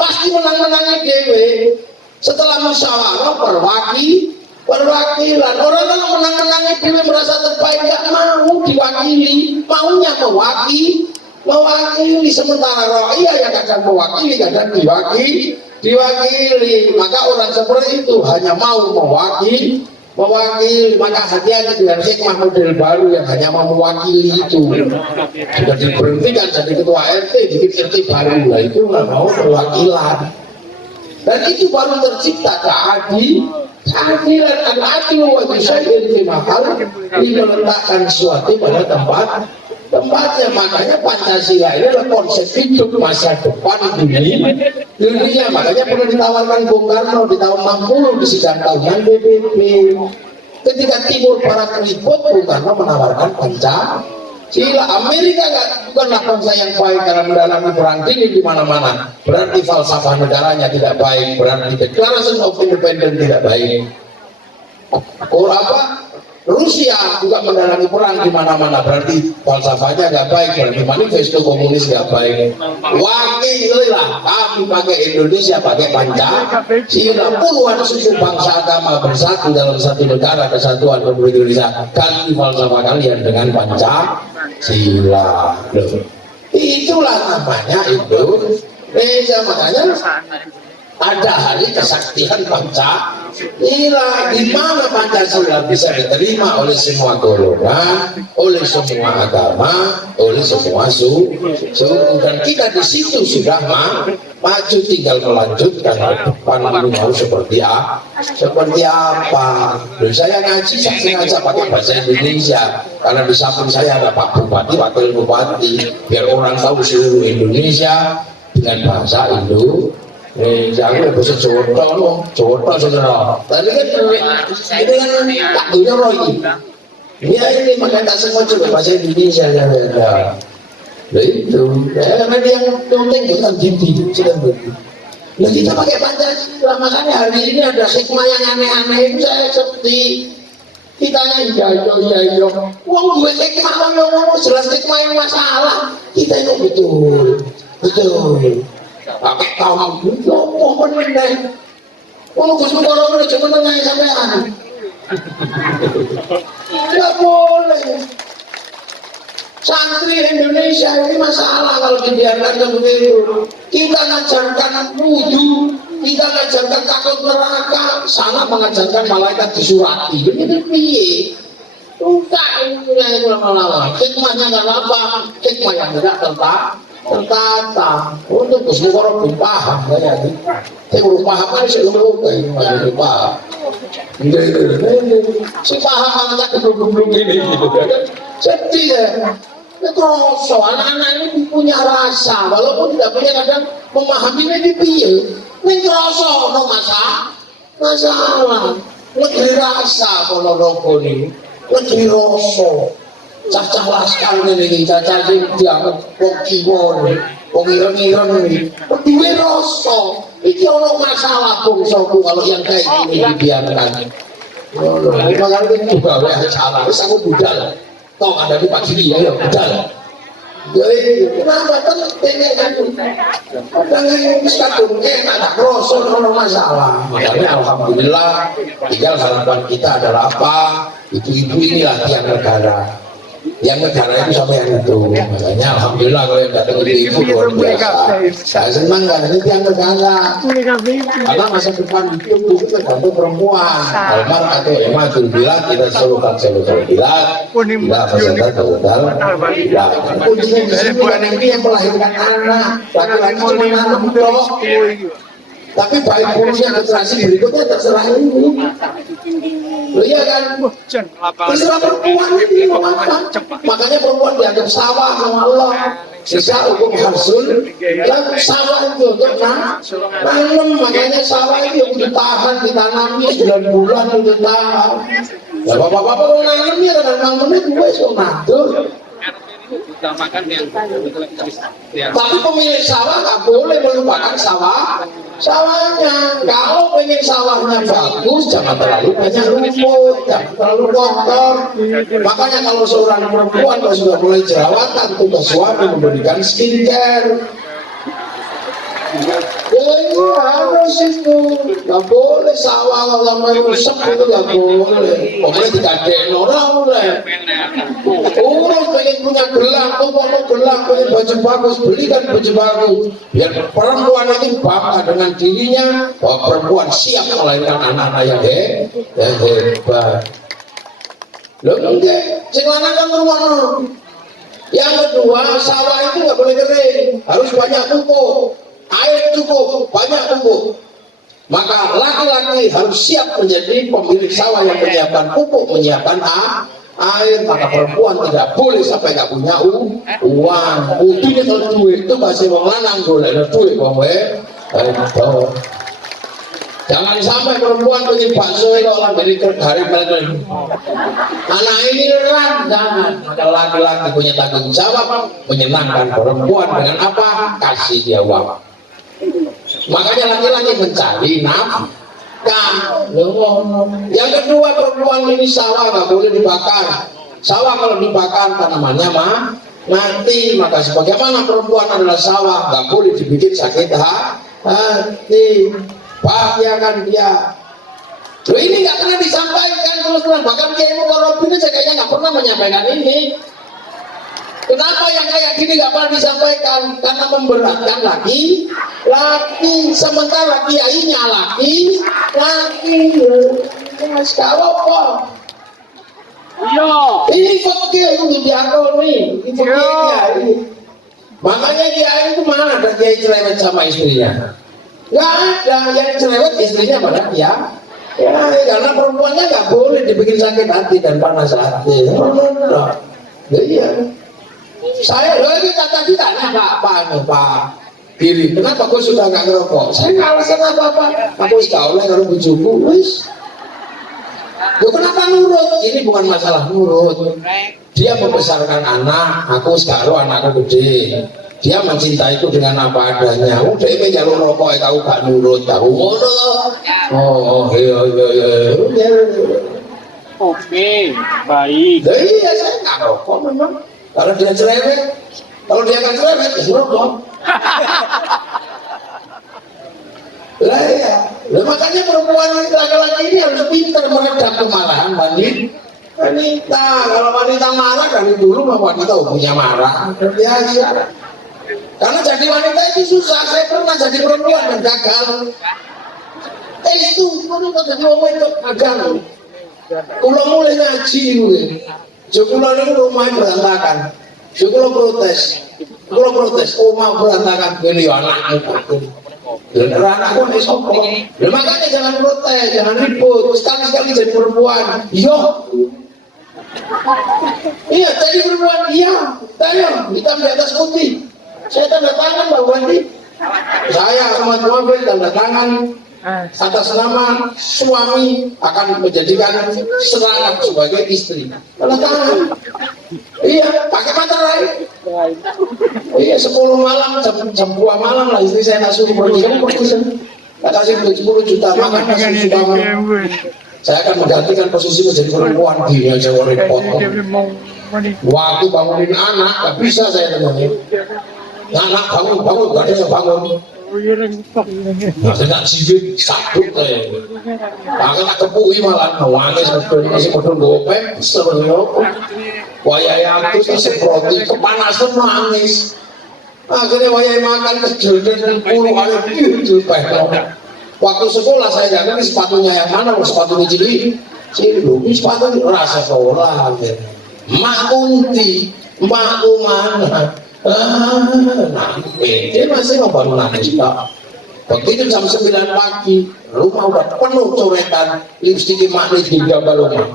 pasti menang-menangnya dewe. Setelah musyawarah perwakilan. Orang kalau menang-menangnya dewe merasa terbaik, nggak mau diwakili, maunya mewakili. Sementara rakyat yang akan mewakili kadang diwakili. Maka orang seperti itu hanya mau mewakili. Maka hati-hati dengan hikmah model baru yang hanya mau mewakili itu. Sudah diberhentikan jadi ketua RT, bikin RT baru lah, itu nggak mau perwakilan. Dan itu baru tercipta Keadilan al-adlu wa syai'in fi mahal, meletakkan sesuatu pada tempatnya. Makanya Pancasila ini adalah konsep hidup masa depan dunia. Makanya pernah ditawarkan Bung Karno di tahun 60 di sidang tahunan PBB. Ketika Timur Barat ribut, Bung Karno menawarkan Pancasila. Amerika bukanlah bangsa yang baik karena mendalami perang dingin di mana-mana. Berarti falsafah negaranya tidak baik, berarti Declaration of Independence tidak baik. Rusia juga mendalami perang di mana-mana, berarti falsafahnya nggak baik, berarti manifesto komunis nggak baik. Wakililah kami pakai Indonesia, pakai Pancasila. Puluhan suku bangsa agama bersatu dalam satu negara kesatuan Republik Indonesia. Ganti falsafah kalian dengan Pancasila. Itulah namanya Indonesia. Makanya ada hari kesaktian Pancasila, di mana Pancasila bisa diterima oleh semua golongan, oleh semua agama, oleh semua suku, dan kita di situ sudah maju, tinggal melanjutkan ke depan ini mau seperti apa. Loh, saya ngaji saya sengaja pakai bahasa Indonesia karena di samping saya ada Pak Bupati, Wakil Bupati, biar orang tahu seluruh Indonesia dengan bahasa Indonesia. Aku bisa Jawa saudara. Tadi kan ini kan takdunya Roy. Ini makanya tak sengaja bahasa Indonesia ya. Nah itu, karena dia yang penting bukan gini, sudah begitu. Nah kita pakai Pancasila, makanya hari ini ada hikmah yang aneh-aneh itu saya seperti kita iya. Uang gue hikmah ngomong jelas hikmah yang masalah. Kita itu betul. Pakai kaum itu apa meneh? Kalau Gus Mukoro udah cuma nanya sampean. Tidak boleh. Santri Indonesia ini masalah kalau dibiarkan seperti itu. Kita ngajarkan wudhu, kita ngajarkan takut neraka, sana mengajarkan malaikat disurati. Ini piye? Enggak, ini lama-lama. Hikmahnya kan apa? Hikmah yang tidak tertata. Untuk Gus Mukoro belum paham saya ini. Saya belum paham kan seluruh belum paham. Si paham anak belum ini gitu kan. Sedih ya. Kroso anak-anak ini punya rasa, walaupun tidak punya kadang memahami ini piye. Ini kroso no masalah. Negeri rasa kalau rokok ini, negeri rasa. Cacah laskar ini, cacah sing dianggap wong kiwa ini, wong ireng-ireng ini, duwe rasa. Iki ono masalah bangsaku kalau yang kayak gini dibiarkan. Makanya itu juga salah, wis aku budal. Toh ada di Pak Sidi ya budal. Jadi kenapa penting kan? Kadang ini kadung enak, tak rasa ono masalah. Makanya alhamdulillah, tinggal harapan kita adalah apa? Ibu-ibu inilah tiang negara. Yang negara itu sama yang itu, makanya alhamdulillah kalau yang datang ke ibu luar biasa. Saya senang kan ini yang negara, karena masa depan itu tergantung perempuan. Almar atau emak bila kita selalu bilat, bila peserta total. Kuncinya di sini bukan yang melahirkan anak, laki-laki cuma nanam dok. Tapi baik buruknya generasi berikutnya terserah ini. Loh iya kan? Terserah perempuan ini makanya perempuan dianggap sawah sama Allah. Sisa hukum harsul dan sawah itu untuk nanam, makanya sawah itu yang ditahan, ditanami 9 bulan untuk tahan. Ya bapak-bapak mau nanam ya kan nanamnya gue so ngatur. Tapi pemilik sawah nggak boleh melupakan sawahnya. Kalau pengen sawahnya bagus, jangan terlalu banyak rumput, jangan terlalu kotor. Makanya kalau seorang perempuan kalau sudah mulai jerawatan, tugas suami memberikan skincare. Ini harus itu, nggak boleh sawah kalau mau rusak itu nggak boleh. Pokoknya digadein orang boleh. Urus pengen punya gelang, mau gelang, pengen baju bagus, belikan baju bagus. Biar perempuan itu bangga dengan dirinya bahwa perempuan siap melahirkan anak-anak yang hebat. Loh enggak, sing lanang kan ngomong. Yang kedua, sawah itu nggak boleh kering, harus banyak pupuk. Air cukup, banyak pupuk. Maka laki-laki harus siap menjadi pemilik sawah yang menyiapkan pupuk, menyiapkan air. Maka perempuan tidak boleh sampai nggak punya uang. Utuhnya kalau duit itu masih wong lanang golek duit wong jangan sampai perempuan punya bakso itu orang dari hari kalian. Anak ini jangan. Maka laki-laki punya tanggung jawab menyenangkan perempuan dengan apa? Kasih dia uang. Makanya laki-laki mencari nafkah. Yang kedua, perempuan ini sawah nggak boleh dibakar. Sawah kalau dibakar tanamannya mati. Maka sebagaimana perempuan adalah sawah, nggak boleh dibikin sakit hati. Bahagiakan dia. Loh, ini nggak pernah disampaikan terus-terus. Bahkan Kiai Mukarrabin ini kayaknya nggak pernah menyampaikan ini. Kenapa yang kayak gini nggak pernah disampaikan? Karena memberatkan laki. Sementara kiainya laki. Mas kalau kok? Ini fakir itu diakoni. Ini fakirnya. Makanya kiai itu mana ada kiai cerewet sama istrinya? Nggak ada. Yang cerewet istrinya mana ya? Ya, karena perempuannya nggak boleh dibikin sakit hati dan panas hati. Iya. Saya lagi kata ditanya Pak Billy, kenapa kau sudah nggak ngerokok? Saya nggak alasan apa-apa. Aku tahu lah kalau bujuku, wis. Kenapa nurut? Ini bukan masalah nurut. Dia membesarkan anak, aku sekarang anakku gede. Dia mencintaiku dengan apa adanya. Udah ini jalur rokok, tahu gak nurut, tahu nurut. Oh iya. Oke, baik. Iya, saya nggak rokok memang. Kalau dia cerewet, kalau dia akan cerewet, ya rokok. Lah ya, makanya perempuan laki-laki ini harus pintar meredam kemarahan wanita. Kalau wanita marah dari dulu mah wanita punya marah. Biasa. Karena jadi wanita itu susah. Saya pernah jadi perempuan dan gagal. Itu kalau jadi orang itu gagal. Kalau mulai ngaji, kalau ini rumahnya berantakan. Kalau protes, rumah berantakan. Ini anakku. Dan anakku ini sopok. Makanya jangan protes, jangan ribut. Sekali-sekali jadi perempuan. Iya, jadi perempuan. Iya, hitam di atas putih. Saya tanda tangan Mbak Wandi. Saya sama Muhammad tanda tangan atas nama suami akan menjadikan serangan sebagai istri. Tanda tangan. Iya, pakai materai. Iya, 10 malam, jam 2 malam lah istri saya nak suruh pergi. Kamu pergi sana. Tak kasih 10 juta makan kasih sudah. Saya akan menggantikan posisi menjadi perempuan. Dia jauh repot. Waktu bangunin anak, gak bisa saya temannya. Anak bangun, gak ada yang bangun. Nah, saya tak cibit, sakit saya. Akan tak kepui malah, nangis masih modal gopeng, sebenarnya. Wayai aku seperti kepanasan nangis. Akhirnya wayai makan kecil dan puluh ada gitu. Waktu sekolah saya jaga ini sepatunya yang mana, sepatunya cilik. Ini sepatu rasa sekolah. Mak Kunti, Mak mana? Dia masih baru nangis Pak. Begitu jam 9 pagi, rumah udah penuh coretan, lipstik makni di gambar rumah.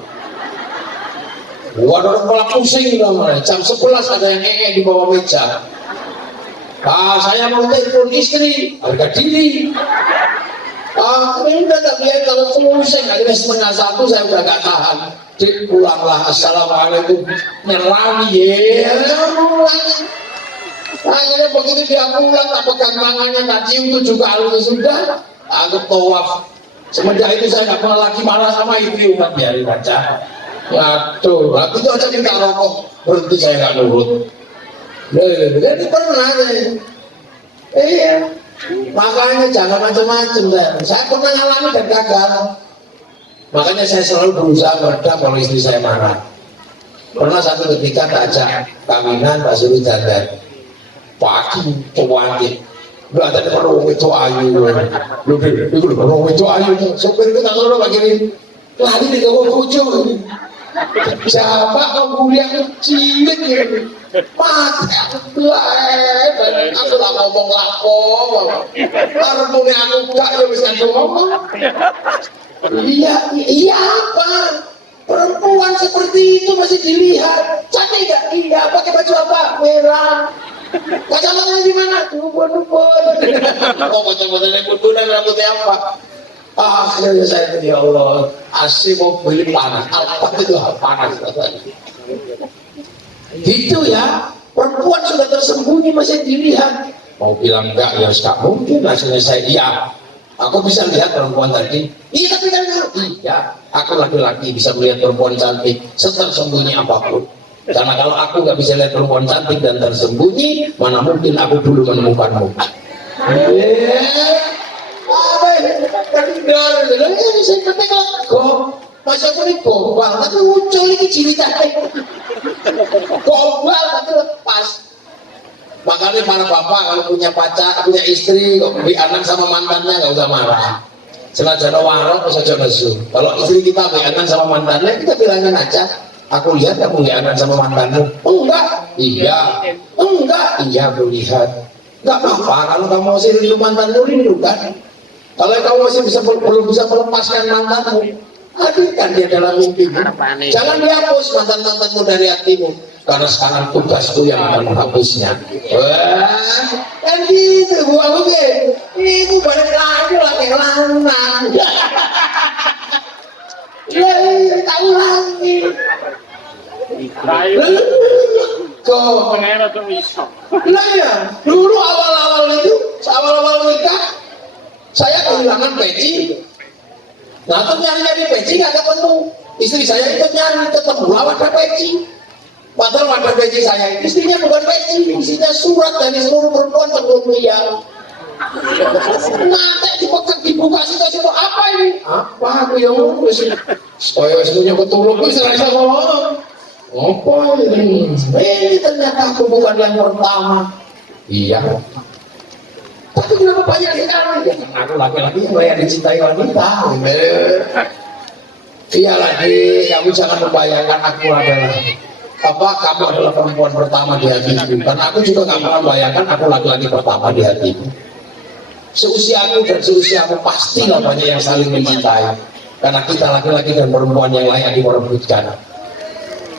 Waduh, kepala pusing namanya. Jam 11 ada yang di bawah meja. Saya mau telepon istri, harga diri. Ini udah tak biar kalau pusing, akhirnya 12:30 saya udah gak tahan. Pulanglah, assalamualaikum, nyerang ya. Akhirnya begitu dia pulang, tak pegang tangannya, tak cium 7 kali sudah. Aku tawaf. Semenjak itu saya gak pernah lagi marah sama istri, umat biarin aja. Waduh, waktu itu aja minta rokok, berhenti saya gak nurut. Jadi pernah deh. Iya. Makanya jangan macam-macam deh. Saya pernah ngalami dan gagal. Makanya saya selalu berusaha meredam kalau istri saya marah. Pernah satu ketika tak ajak kawinan, Pak Suruh Jandar. Pagi, cuantik. Lu ada perlu itu ayu. Lu perlu itu ayu. Sopir itu tak perlu begini. Lari di kawal kucu. Jawa kau kuliah cilik ya. Mati aku gelap. Aku tak ngomong lako. Karena aku gak ya bisa ngomong. Iya apa? Perempuan seperti itu masih dilihat. Cantik gak? Iya. Pakai baju apa? Merah. Kacamatanya di mana? Dukun. Oh, kacamatanya kudunan rambutnya apa? Akhirnya saya tadi ya Allah, AC mobil panas. Apa itu panas? Gitu ya. Perempuan sudah tersembunyi masih dilihat. Mau bilang enggak ya enggak mungkin. Hasilnya saya iya. Aku bisa lihat perempuan tadi. Iya tapi kan iya. Aku laki-laki bisa melihat perempuan cantik setersembunyi apapun. Karena kalau aku nggak bisa lihat perempuan cantik dan tersembunyi, mana mungkin aku dulu menemukanmu. Apa ini? Ini saya ketik lagu. Masa aku ini gombal, tapi muncul ini ciwitannya. Gombal tapi lepas. Makanya para bapak kalau punya pacar, punya istri, kok beli anak sama mantannya nggak usah marah. Senajan warok, saja nesu. Kalau istri kita beli anak sama mantannya, kita bilangin aja. Aku lihat kamu lihat sama mantanmu. Enggak. Iya. Enggak. Iya aku lihat. Enggak apa-apa kalau kamu masih rindu mantanmu, rindu kan. Kalau kamu masih belum bisa melepaskan mantanmu, hadirkan dia dalam mimpimu. Jangan dihapus mantan-mantanmu dari hatimu. Karena sekarang tugasku yang akan menghapusnya. Wah, kan gitu Bu Abu. Itu balik lagi lanang. Tahu lagi. Kok Pengen atau bisa? lah ya, dulu awal-awal nikah, saya kehilangan peci. Nah, terus nyari-nyari peci nggak ketemu. Istri saya ikut nyari, ketemu lah wadah peci. Padahal wadah peci saya, istrinya bukan peci, isinya surat dari seluruh perempuan sebelum dia. Nanti dibuka situ apa ini? Apa aku yang ngurus? Supaya semuanya ketulung itu serasa ngomong. Apa ini? Ini ternyata aku bukan yang pertama. Iya. Tapi kenapa banyak sekali? Ya, aku laki-laki yang dicintai wanita. Iya lagi, kamu jangan membayangkan aku adalah kamu adalah perempuan pertama di hatiku. Karena aku juga nggak pernah membayangkan aku laki-laki pertama di hatiku. Seusiaku dan seusiamu pastilah banyak yang saling mencintai. Karena kita laki-laki dan perempuan yang layak diperebutkan.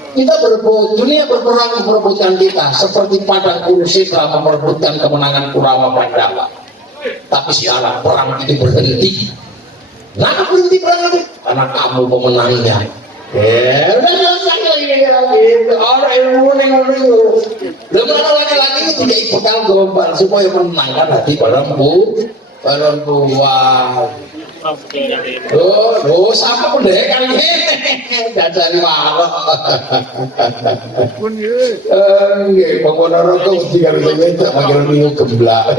Kita berebut, dunia berperang memperebutkan kita seperti padang Kursi telah memperebutkan kemenangan Kurawa Pandava. Tapi sekarang perang itu berhenti. Nah, berhenti perang itu karena kamu pemenangnya. Orang ilmu lembaga laki-laki itu tidak bekal gombal supaya menangkan hati perempuan. Sama pendekan ini dari warok. Pengguna rokok tinggal itu makin minum gemblak.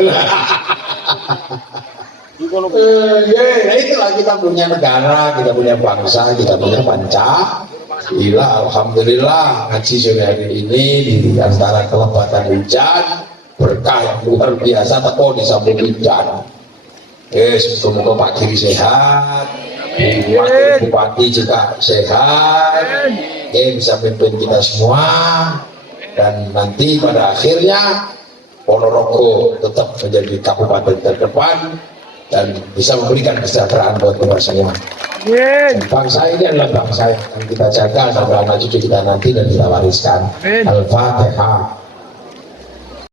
Itulah kita punya negara, kita punya bangsa, kita punya Pancasila. Alhamdulillah ngaji sore hari ini di antara kelebatan hujan berkah yang luar biasa teko di samping hujan. Semoga Pak Giri sehat, Wakil Bupati juga sehat, bisa pimpin kita semua, dan nanti pada akhirnya Ponorogo tetap menjadi kabupaten terdepan dan bisa memberikan kesejahteraan buat kita semua. Dan bangsa ini adalah bangsa yang kita jaga sampai anak cucu kita nanti dan kita wariskan. Al-Fatihah.